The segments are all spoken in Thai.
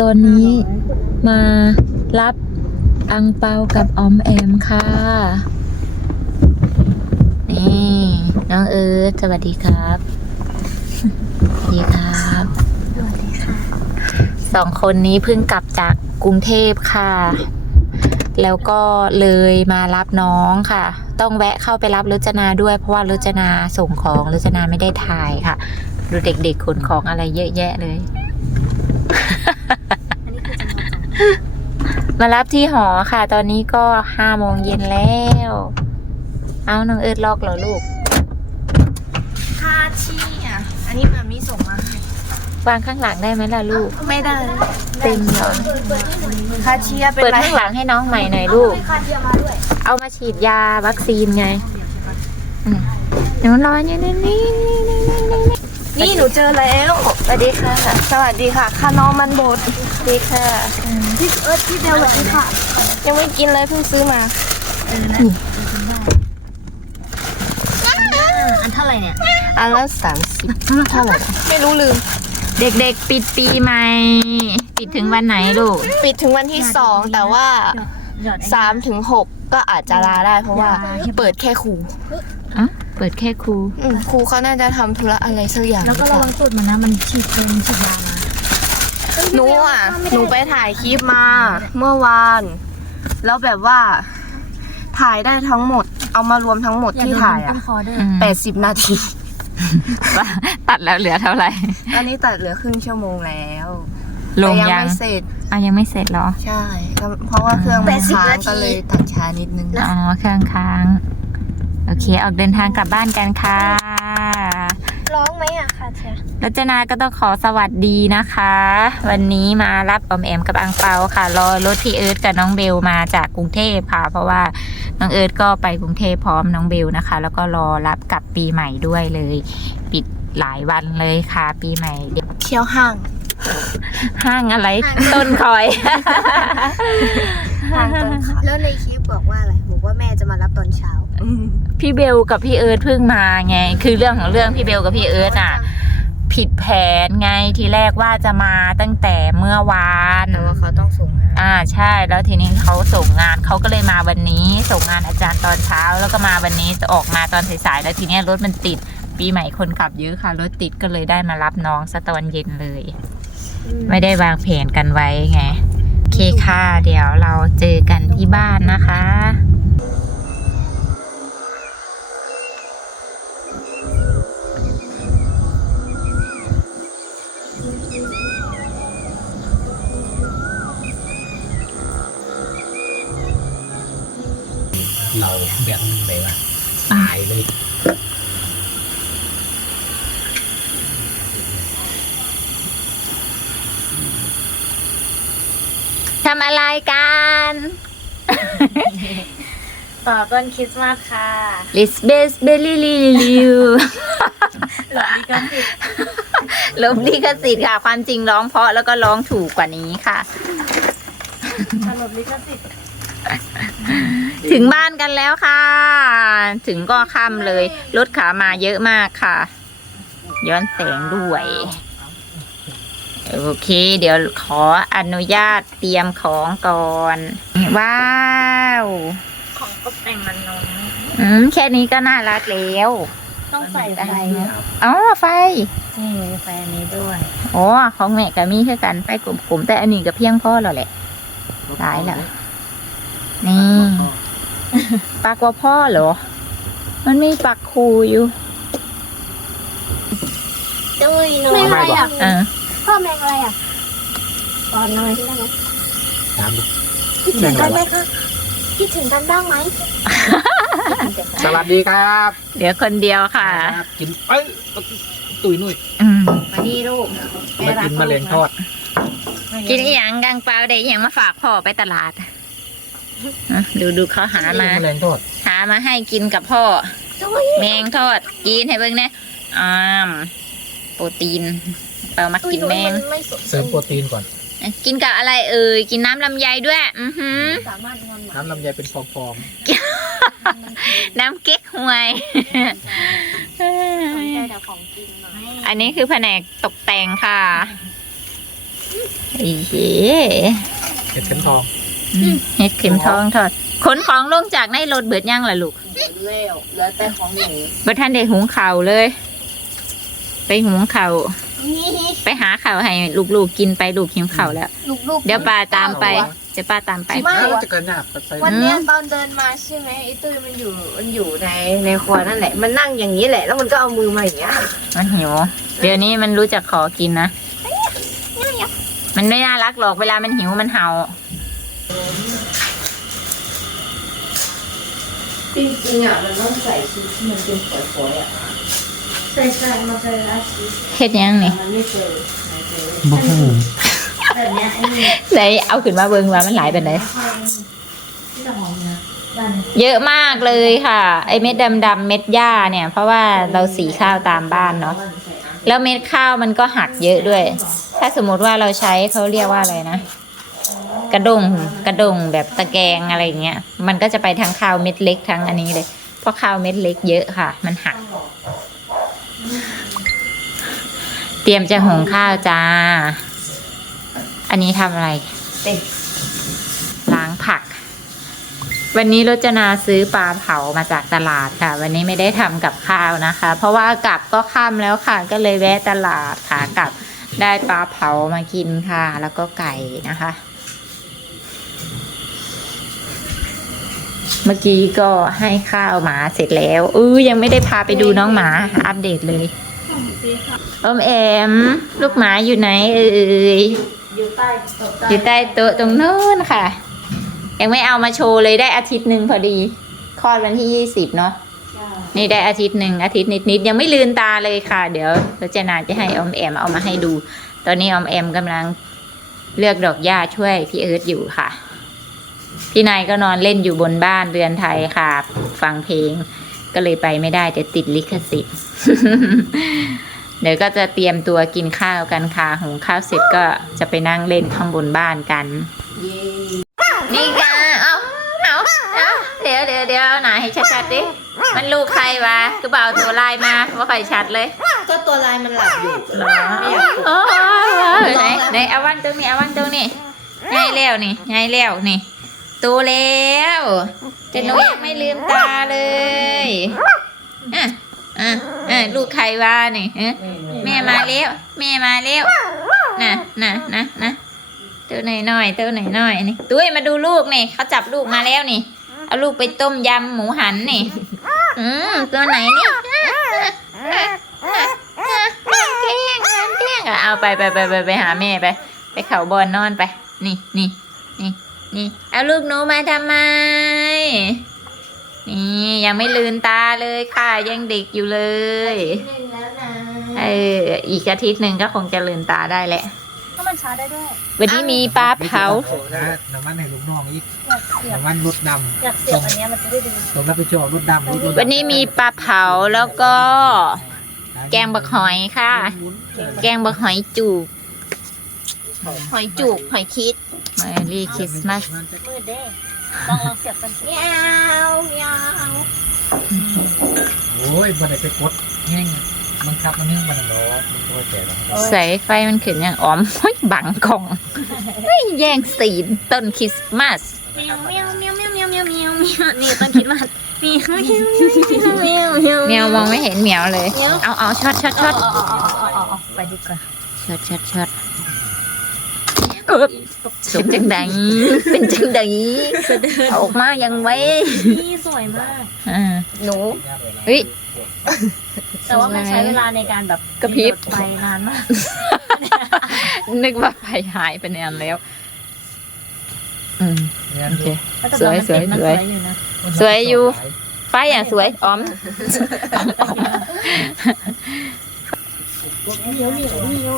ตอนนี้มารับอังเปากับออมแอมค่ะ นี่น้องเอิร์ธสวัสดีครับ สวัสดีครับสวัสดีค่ะ สองคนนี้เพิ่งกลับจากกรุงเทพค่ะ แล้วก็เลยมารับน้องค่ะ ต้องแวะเข้าไปรับรจนาด้วย เพราะว่ารจนาส่งของรจนาไม่ได้ถ่ายค่ะ ดูเด็กๆขนของอะไรเยอะแยะเลยอันนี้คือจะ มาจากมารับที่หอค่ะ ตอนนี้ก็ห้าโมงเย็นแล้ว เอาน้องเอิร์ธลอกเหรอลูกคาชีอะ อันนี้แบบมีส่งมาให้วางข้างหลังได้ไหมล่ะลูก ไม่ได้เต็มเหรอคาเชียเป็นเปิดไรข้างหลังให้น้องใหม่หน่อยลูกคาเชียมาด้วยเอามาฉีดยาวัคซีนไงอืมหนูรออยู่นี่นี่นี่นี่นี่นี่หนูเจอแล้ว สวัสดีค่ะ สวัสดีค่ะคานอมันบดสวัสดีค่ะพี่เอิร์ธพี่เดลสวัสดีค่ะ ยังไม่กินเลยเพิ่งซื้อมาเออนะอันเท่าไหร่เนี่ย อันละสามสิบเท่าไหร่ไม่รู้ลืม เด็กๆ ปิดปีใหม่ ปิดถึงวันไหนลูก ปิดถึงวันที่สองแต่ว่าสามถึงหกก็อาจจะลาได้เพราะว่าเปิดแค่ครูอะ เปิดแค่ครู อืมครูเขาน่าจะทำธุระอะไรสักอย่างแล้วก็ระวังสูตรมันนะ มันฉีดเป็นฉีดยามาหนูอะ หนูไปถ่ายคลิปมา เมื่อวาน แล้วแบบว่า ถ่ายได้ทั้งหมด เอามารวมทั้งหมดที่ถ่ายต้อะนคอด้วยอืมแปดสิบนาที ตัดแล้วเหลือเท่าไหร่ อันนี้ตัดเหลือครึ่งชั่วโมงแล้วลงแต่ยังไม่เสร็จ อะยังไม่เสร็จเหรอ ใช่ก็เพราะว่าเครื่องมันค้างก็เลยตัดช้านิดนึง อ๋อเครื่องค้าง โอเค ออกเดินทางกลับบ้านกันค่ะ ร้องไหมอะค่ะเชียรัชนาก็ต้องขอสวัสดีนะคะ วันนี้มารับออมแอมกับอังเปาค่ะ รอรถพี่เอิร์ธกับน้องเบลมาจากกรุงเทพค่ะ เพราะว่าน้องเอิร์ธก็ไปกรุงเทพพร้อมน้องเบลนะคะ แล้วก็รอรับกลับปีใหม่ด้วยเลย ปิดหลายวันเลยค่ะ ปีใหม่เดี๋ยวเที่ยวห้างห้างอะไร ต้นคอย ห้างต้นขาแล้วในคลิปบอกว่าอะไรบอก ว่าแม่จะมารับตอนเช้าอืมพี่เบลกับพี่เอิร์ธเพิ่งมาไง คือเรื่องของเรื่องพี่เบลกับพี่เอิร์ธอะ ผิดแผนไงทีแรกว่าจะมาตั้งแต่เมื่อวานแต่ว่าเขาต้องส่งงานอ่าใช่ แล้วทีนี้เขาส่งงานเขาก็เลยมาวันนี้ ส่งงานอาจารย์ตอนเช้า แล้วก็มาวันนี้จะออกมาตอนสายๆแล้วทีเนี้ยรถมันติดปีใหม่คนขับเยอะค่ะรถติดก็เลยได้มารับน้องสตอนเย็นเลย ไม่ได้วางแผนกันไว้ไง โอเคค่ะ เดี๋ยวเราเจอกันที่บ้านนะคะ แบบนึงเลยว่ะตายเลยทำอะไรกัน ต่อต้นคริสต์มาสค่ะ ลิสเบสเบลลี่ลิลิวหลับดีกันสิลบลิขสิทธิ์ค่ะ ความจริงร้องเพราะแล้วก็ร้องถูกกว่านี้ค่ะถลบลิขสิทธิ์ ถึงบ้านกันแล้วค่ะ ถึงก็ค่ำเลย รถขามาเยอะมากค่ะ ย้อนแสงด้วย โอเค เดี๋ยวขออนุญาตเตรียมของก่อน ว้าว ของตกแต่งมันน้อยอืมแค่นี้ก็น่ารักแล้ว ต้องใส่อะไรนะอ๋อไฟ นี่มีไฟอันนี้ด้วยอ๋อของแม่กับมีคือกันไฟกลมๆแต่อันนี้ก็เพียงพอแล้วแหละ หลายแล้วนี่ ปากว่าพ่อเหรอ มันมีปักคูอยู่ดุยแมงอะไรอะเออพ่อแมงอะไรอะตอนน้อยได้ไหมถามดิคิดถึงกันไหมคะคิดถึงกันบ้างไหมสวัสดีครับเดี๋ยวคนเดียวค่ะครับกินเอ้ยตุยนุ่ยอืมมาดีลูกมากินมะเร็งทอด กินอหย่างกังเปล่าได้อหย่างมาฝากพ่อไปตลาด อะดูดูเขาหามามะเร็งทอดหามาให้กินกับพ่อ แมงทอดกินให้เบิ่งนะอ้ามโปรตีนเปล่ามากินแมงเสริมโปรตีนก่อนกินกับอะไรเอ่ยกินน้ำลำไยด้วย อือหือ สามารถนอนหลับน้ำลำไยเป็นฟองน้ำเก๊กฮวยได้แต่ของกินหน่อยอันนี้คือแผนกตกแต่งค่ะเอ้ยเห็ดเข็มทอง เห็ดเข็มทองทอดขนของลงจากในรถเบิดย่างล่ะลูกเร็วเหลือแต่ของหนูบ่ท่านได้หุงข่าวเลย ไปหุงข่าวไปหาข่าวให้ลูกๆกินไปลูกหิวข่าวแล้ว ลูกๆเดี๋ยวป้าตามไปเดี๋ยวป้าตามไปไม่แล้วจะกระหนาบกับใส่วันเนี้ยตอนเดินมาใช่ไหมไอ้ตุ้ยมันอยู่มันอยู่ในในครัวนั่นแหละ มันนั่งอย่างนี้แหละ แล้วมันก็เอามือมาอย่างเงี้ยมันหิวเดี๋ยวนี้มันรู้จักขอกินนะมันไม่น่ารักหรอกเวลามันหิวมันเห่า จริงๆอะมันต้องใส่ชีสที่มันเป็นฝอยๆอะใส่ใส่มาใส่ลาชีสเฮ็ดยังนี่มันไม่เคยไม่เคยโอ้โหแบบเนี้ยไอ้นี่ไหนเอาขึ้นมาเบิ่งว่ามันหลายเป็นไหนที่จะหอมนะบ้านเยอะมากเลยค่ะ ไอเม็ดดำๆเม็ดหญ้าเนี่ย เพราะว่าเราสีข้าวตามบ้านเนาะแล้วเม็ดข้าวมันก็หักเยอะด้วย ถ้าสมมติว่าเราใช้เขาเรียกว่าอะไรนะ กระดงกระดงแบบตะแกรงอะไรเงี้ย มันก็จะไปทั้งข้าวเม็ดเล็กทั้งอันนี้เลย เพราะข้าวเม็ดเล็กเยอะค่ะ มันหัก เตรียมจะหุงข้าวจ้า อันนี้ทำอะไรล้างผัก วันนี้รจนาซื้อปลาเผามาจากตลาดค่ะ วันนี้ไม่ได้ทำกับข้าวนะคะ เพราะว่ากลับก็ค่ำแล้วค่ะ ก็เลยแวะตลาดค่ะกลับได้ปลาเผามากินค่ะ แล้วก็ไก่นะคะ เมื่อกี้ก็ให้ข้าวหมาเสร็จแล้วเออยังไม่ได้พาไปดูน้องหมาอัปเดตเลยอมแอม ลูกหมาอยู่ไหนเอ่ยอยู่ใต้โต๊ะอยู่ใต้โต๊ะตรงนู้นค่ะ ยังไม่เอามาโชว์เลยได้อาทิตย์หนึ่งพอดีคลอดวันที่ยี่สิบเนาะนี่ได้อาทิตย์หนึ่งอาทิตย์นิดๆยังไม่ลืนตาเลยค่ะ เดี๋ยวรจนาจะให้อมแอมเอามาให้ดู ตอนนี้อมแอมกำลังเลือกดอกหญ้าช่วยพี่เอิร์ธอยู่ค่ะ พี่นายก็นอนเล่นอยู่บนบ้านเรือนไทยค่ะ ฟังเพลง ก็เลยไปไม่ได้จะติดลิขสิทธิ์ เดี๋ยวก็จะเตรียมตัวกินข้าวกันค่ะหุงข้าวเสร็จก็จะไปนั่งเล่นข้างบนบ้านกัน นี่ค่ะเอาเอาเอาเดี๋ยวเดี๋ยวเดี๋ยวไหนให้ชัดๆดิ มันลูกใครวะคือเบเอาตัวลายมาว่าใครชัดเลย ก็ตัวลายมันหลับอยู่เหรอโอ้ยไหนไหนเอาวันตรงนี้เอาวันตรงนี้ไงแล้วนี่ไงแล้วนี่ ตัวแล้วแต่หนูยังไม่ลืมตาเลยอะอะอะลูกใครวะนี่ฮะแม่มาแล้ว แม่มาแล้วน่ะน่ะน่ะน่ะตัวหน่อยหน่อยๆตัวหน่อยหน่อยๆนี่ตุ้ยมาดูลูกนี่เขาจับลูกมาแล้วนี่ เอาลูกไปต้มยำหมูหันนี่ อืมตัวไหนนี่แกล้งมันแกล้งอะเอาไปไปไปไปไปหาแม่ไป ไปเขาบอลนอนไป นี่นี่นี่ นี่ เอาลูกหนูมาทำไม นี่ยังไม่ลืนตาเลยค่ะ ยังเด็กอยู่เลย หนึ่งแล้วนะเออ อีกอาทิตย์หนึ่งก็คงจะลืนตาได้แหละ ก็มันช้าได้ด้วยวันนี้มีปลาเผานะน้ำมันให้ลูกน้องอีกอยากเสียบน้ำมันรถดอยากเสียบอันเนี้ยมันจะได้ดูำต้องรับผิดชอบรถดำรถรถดำวันนี้มีปลาเผาแล้วก็ แกงบักหอยค่ะ แกงบักหอยจูบ หอยจุกหอยคิดเมอรี่คริสต์มาสมืดเด้ลองลองเสียบกันสิเมียวเมียวโอ้ยบันไดไปกดแห้งมันขับมันนึ่งมันหรอมันก็แก่แล้วใส่ไฟมันขึ้นอย่างอ้อมเฮ้ยบังกล่องเฮ้ยแย่งสีนต้นคริสต์มาสเมียวเมียวเมียวเมียวเมียวเมียวเมียวเมียวนี่ต้องคิดว่าเมียวเมียวเมียวเมียวเหมียวมองไม่เห็นเหมียวเลย เอาเอาช็อตช็อตช็อตเอาเอาเอาเอาเอาเอาไปดีกว่าช็อตช็อตช็อต เออเป็นจังใดเป็นจังใดออกมายังไว้นี่สวยมาก อ่าหนูเฮ้ย แต่ว่ามันใช้เวลาในการแบบกระพริบ ไปนานมาก นึกว่าไฟหายไปนานแล้ว อืมโอเคแล้วแต่สวยมันติดมันสวยอยู่นะสวยอยู่ไฟอะสวยอ้อมอ้อมอ้อมเหนียวเหนียวเหนียว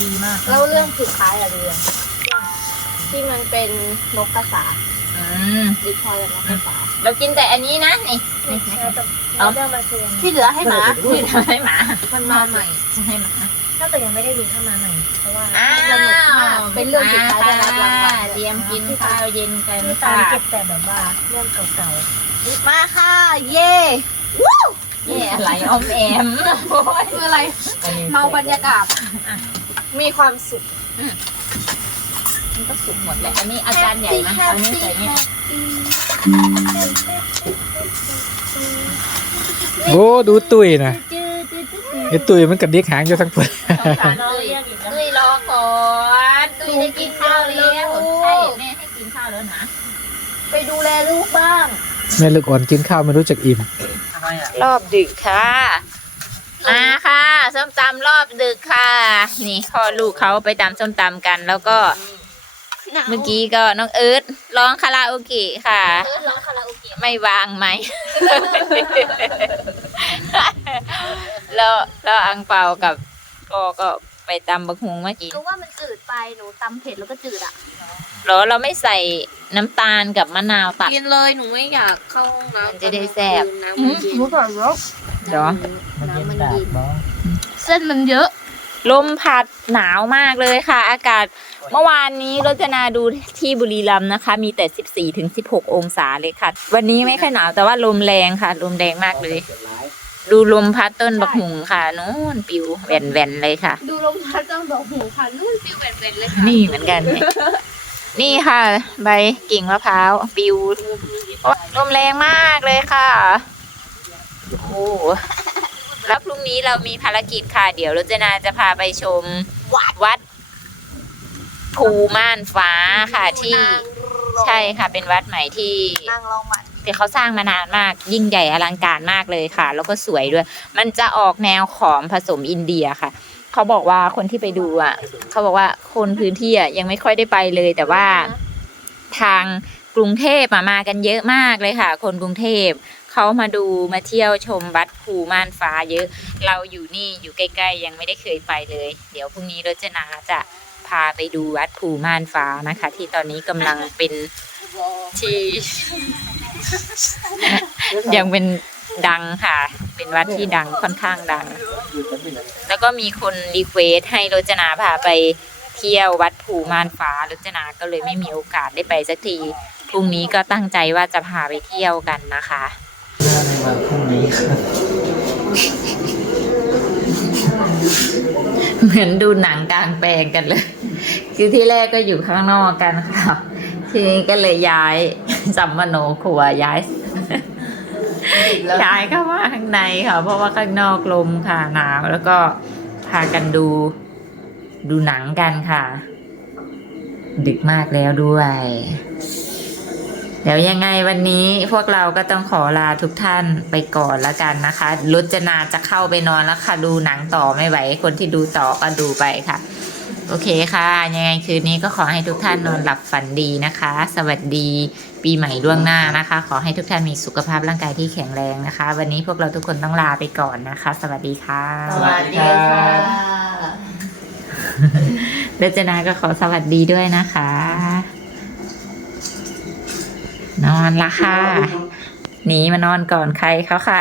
ดีมากเล่าเรื่องสุดท้ายอะเรื่องที่มันเป็นนกกระสาอืมดิพอยกับนกกระสาเรากินแต่อันนี้นะนี่นี่เอาเรื่องมาคือยังไงที่เหลือให้หมาที่ทำให้หมา มันมาใหม่ให้หมาน่าจะยังไม่ได้ดูถ้ามาใหม่เพราะว่าอ้าสนุกมากเป็นเรื่องสุดท้ายได้รับรางวัลเตรียมกินข้าวเย็นกันที่ตาค่ะมเก็บแต่แบบว่าเรื่องเก่ามาค่ะ เย่ นี่อะไรออมแอมคืออะไร เมาบรรยากาศ มีความสุข มันก็สุกหมดแหละ อันนี้อาจารย์ใหญ่มั้ยเอานี่ใส่นี่โอ้ดูตุยนะไอ้ตุยมันกระดิกหางอยู่ทั้งเปลือกสงสารน้องเลี้ยงอีกนะตุ้ยรอก่อนตุ้ยได้กินข้าวแล้วใช่แม่ให้กินข้าวแล้วนะ ไปดูแลลูกบ้าง แม่ลูกอ่อนกินข้าวไม่รู้จักอิ่ม รอบดึกค่ะ มาค่ะ ส้มตำรอบดึกค่ะ นี่พ่อลูกเขาไปตำส้มตำกันแล้วก็ เมื่อกี้ก็น้องเอิร์ธร้องคาราโอเกะค่ะ เออร้องคาราโอเกะไม่วางไหมแล้วแล้วอังเปากับก็ก็ ไปตำบักฮุงเมื่อกี้ก็ว่ามันจืดไปหนูตำเผ็ดแล้วก็จืดอะเหรอเราไม่ใส่น้ำตาลกับมะนาวตัด กินเลยหนูไม่อยากเข้าห้องน้ำมันจะได้แซ่บ น้ำมันเย็นหนูก่อนแล้วเหรอมันเย็นดาบเนาะเส้นมันเยอะ ลมพัดหนาวมากเลยค่ะ อากาศเมื่อวานนี้รจนาดูที่บุรีรัมย์นะคะ มีแต่ 14ถึง16 องศาเลยค่ะ วันนี้ไม่ค่อยหนาวแต่ว่าลมแรงค่ะ ลมแรงมากเลย ดูลมพัดต้นบักหุงค่ะนู้นปิวแหว่นๆเลยค่ะ ดูลมพัดจังดอกหูค่ะนู่นฟิวเป็นๆเลยค่ะนี่เหมือนกันเนี่ยนี่ค่ะ ใบกิ่งมะพร้าวปิวโอ๊ยลมแรงมากเลยค่ะโอ้โหแล้วพรุ่งนี้เรามีภารกิจค่ะ เดี๋ยวรจนาจะพาไปชมวัดภูม่านฟ้าค่ะที่ ใช่ค่ะ เป็นวัดใหม่ที่นางรองมัน ที่เขาสร้างมานานมาก ยิ่งใหญ่อลังการมากเลยค่ะ แล้วก็สวยด้วย มันจะออกแนวขอมผสมอินเดียค่ะ เขาบอกว่าคนที่ไปดูอะ เขาบอกว่าคนพื้นที่อะยังไม่ค่อยได้ไปเลย แต่ว่าทางกรุงเทพอะมากันเยอะมากเลยค่ะ คนกรุงเทพเขามาดูมาเที่ยวชมวัดภูม่านฟ้าเยอะ เราอยู่นี่อยู่ใกล้ ๆ ยังไม่ได้เคยไปเลย เดี๋ยวพรุ่งนี้รจนาจะพาไปดูวัดภูม่านฟ้านะคะ ที่ตอนนี้กำลังเป็นที่ ยังเป็นดังค่ะ เป็นวัดที่ดังค่อนข้างดัง แล้วก็มีคนรีเควสให้รจนาพาไปเที่ยววัดภูม่านฟ้ารจนาก็เลยไม่มีโอกาสได้ไปสักทีพรุ่งนี้ก็ตั้งใจว่าจะพาไปเที่ยวกันนะคะในวันพรุ่งนี้ครับเหมือนดูหนังกลางแปลงกันเลย คือที่แรกก็อยู่ข้างนอกกันค่ะ ทีนี้ก็เลยย้ายสัมมโนครัวย้ายย้ายเข้ามาข้างในค่ะเพราะว่าข้างนอกลมค่ะหนาวแล้วก็พากันดู ดูหนังกันค่ะ ดึกมากแล้วด้วยเดี๋ยวยังไงวันนี้พวกเราก็ต้องขอลาทุกท่านไปก่อนแล้วกันนะคะรจนาจะเข้าไปนอนแล้วค่ะ ดูหนังต่อไม่ไหว คนที่ดูต่อก็ดูไปค่ะ โอเคค่ะ ยังไงคืนนี้ก็ขอให้ทุกท่านนอนหลับฝันดีนะคะ สวัสดีปีใหม่ล่วงหน้านะคะ ขอให้ทุกท่านมีสุขภาพร่างกายที่แข็งแรงนะคะ วันนี้พวกเราทุกคนต้องลาไปก่อนนะคะ สวัสดีค่ะ สวัสดีค่ะเดจนาก็ขอสวัสดีด้วยนะคะ นอนละค่ะ หนีมานอนก่อนใครเขาค่ะ